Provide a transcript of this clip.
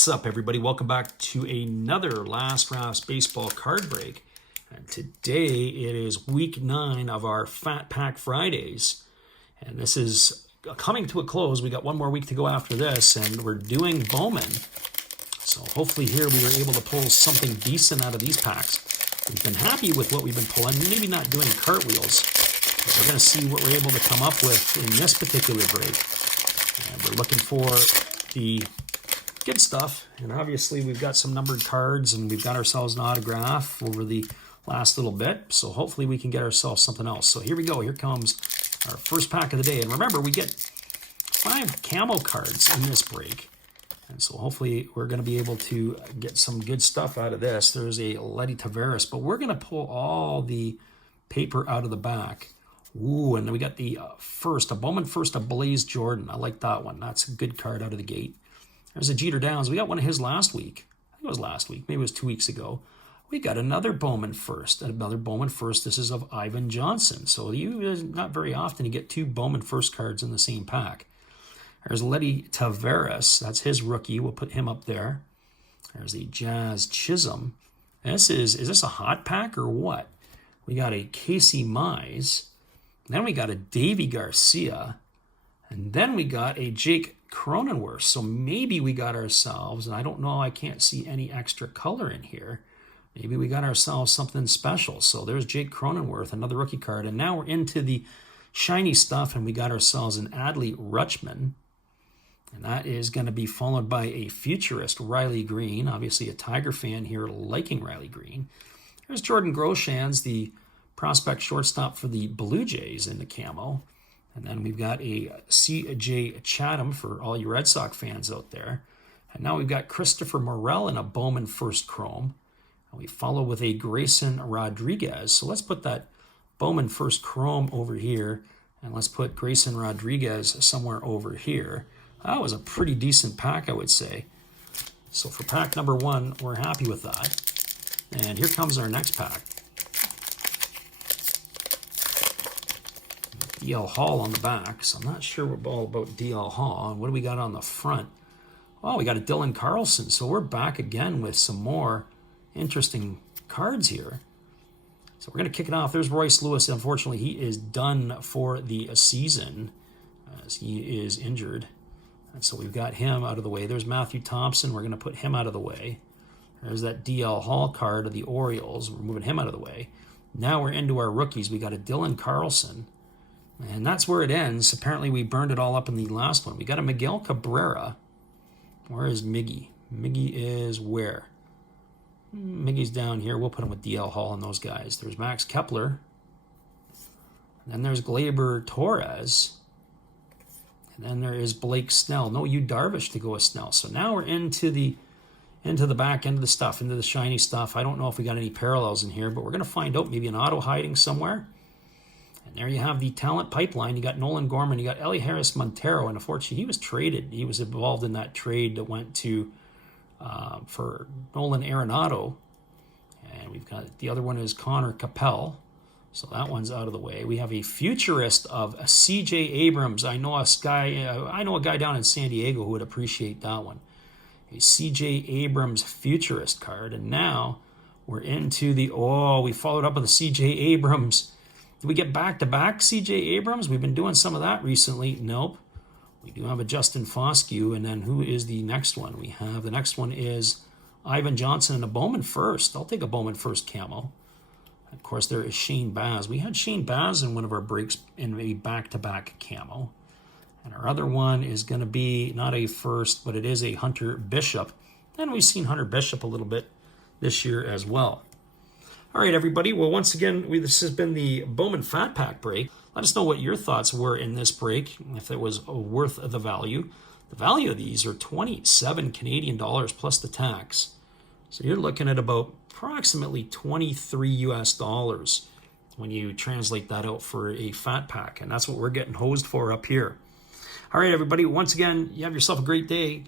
What's up, everybody? Welcome back to another Last Drafts baseball card break. And today it is week 9 of our Fat Pack Fridays. And this is coming to a close. We got one more week to go after this, and we're doing Bowman. So hopefully here we were able to pull something decent out of these packs. We've been happy with what we've been pulling, maybe not doing cartwheels. But we're going to see what we're able to come up with in this particular break. And we're looking for the good stuff, and obviously we've got some numbered cards and we've got ourselves an autograph over the last little bit, so hopefully we can get ourselves something else. So here we go. Here comes our first pack of the day, and remember, we get 5 camo cards in this break, and so hopefully we're going to be able to get some good stuff out of this. There's a Letty Taveras, but we're going to pull all the paper out of the back. Ooh, and then we got the first, a Bowman first, a Blaze Jordan. I like that one. That's a good card out of the gate. There's a Jeter Downs. We got one of his last week. I think it was last week. Maybe it was 2 weeks ago. We got another Bowman first. Another Bowman first. This is of Ivan Johnson. So not very often you get 2 Bowman first cards in the same pack. There's Letty Taveras. That's his rookie. We'll put him up there. There's the Jazz Chisholm. Is this a hot pack or what? We got a Casey Mize. Then we got a Davy Garcia. And then we got a Jake Cronenworth. So maybe we got ourselves, and I don't know, I can't see any extra color in here. Maybe we got ourselves something special. So there's Jake Cronenworth, another rookie card. And now we're into the shiny stuff, and we got ourselves an Adley Rutschman. And that is going to be followed by a futurist, Riley Green. Obviously a Tiger fan here liking Riley Green. There's Jordan Groshans, the prospect shortstop for the Blue Jays in the camo. And then we've got a C.J. Chatham for all you Red Sox fans out there. And now we've got Christopher Morel in a Bowman first chrome. And we follow with a Grayson Rodriguez. So let's put that Bowman first chrome over here. And let's put Grayson Rodriguez somewhere over here. That was a pretty decent pack, I would say. So for pack number 1, we're happy with that. And here comes our next pack. DL Hall on the back, so I'm not sure we're all about DL Hall. And what do we got on the front? Oh, we got a Dylan Carlson, so we're back again with some more interesting cards here. So we're going to kick it off. There's Royce Lewis. Unfortunately, he is done for the season as he is injured. And so we've got him out of the way. There's Matthew Thompson. We're going to put him out of the way. There's that DL Hall card of the Orioles. We're moving him out of the way. Now we're into our rookies. We got a Dylan Carlson. And that's where it ends. Apparently, we burned it all up in the last one. We got a Miguel Cabrera. Where is Miggy? Miggy is where? Miggy's down here. We'll put him with DL Hall and those guys. There's Max Kepler. And then there's Gleyber Torres. And then there is Blake Snell. No, Yu Darvish to go with Snell. So now we're into the back end of the stuff, into the shiny stuff. I don't know if we got any parallels in here, but we're going to find out. Maybe an auto hiding somewhere. And there you have the talent pipeline. You got Nolan Gorman, you got Ellie Harris Montero, and unfortunately he was traded. He was involved in that trade that went to for Nolan Arenado. And we've got the other one is Connor Capel. So that one's out of the way. We have a futurist of C.J. Abrams. I know a guy down in San Diego who would appreciate that one. A C.J. Abrams futurist card. And now we're into we followed up with the C.J. Abrams. Did we get back-to-back C.J. Abrams? We've been doing some of that recently. Nope. We do have a Justin Foscue, and then who is the next one? We have the next one is Ivan Johnson and a Bowman first. I'll take a Bowman first camo. Of course, there is Shane Baz. We had Shane Baz in one of our breaks in a back-to-back camo. And our other one is going to be not a first, but it is a Hunter Bishop. And we've seen Hunter Bishop a little bit this year as well. All right, everybody. Well, once again, this has been the Bowman Fat Pack break. Let us know what your thoughts were in this break, if it was worth the value. The value of these are 27 Canadian dollars plus the tax. So you're looking at about approximately 23 US dollars when you translate that out for a fat pack. And that's what we're getting hosed for up here. All right, everybody. Once again, you have yourself a great day.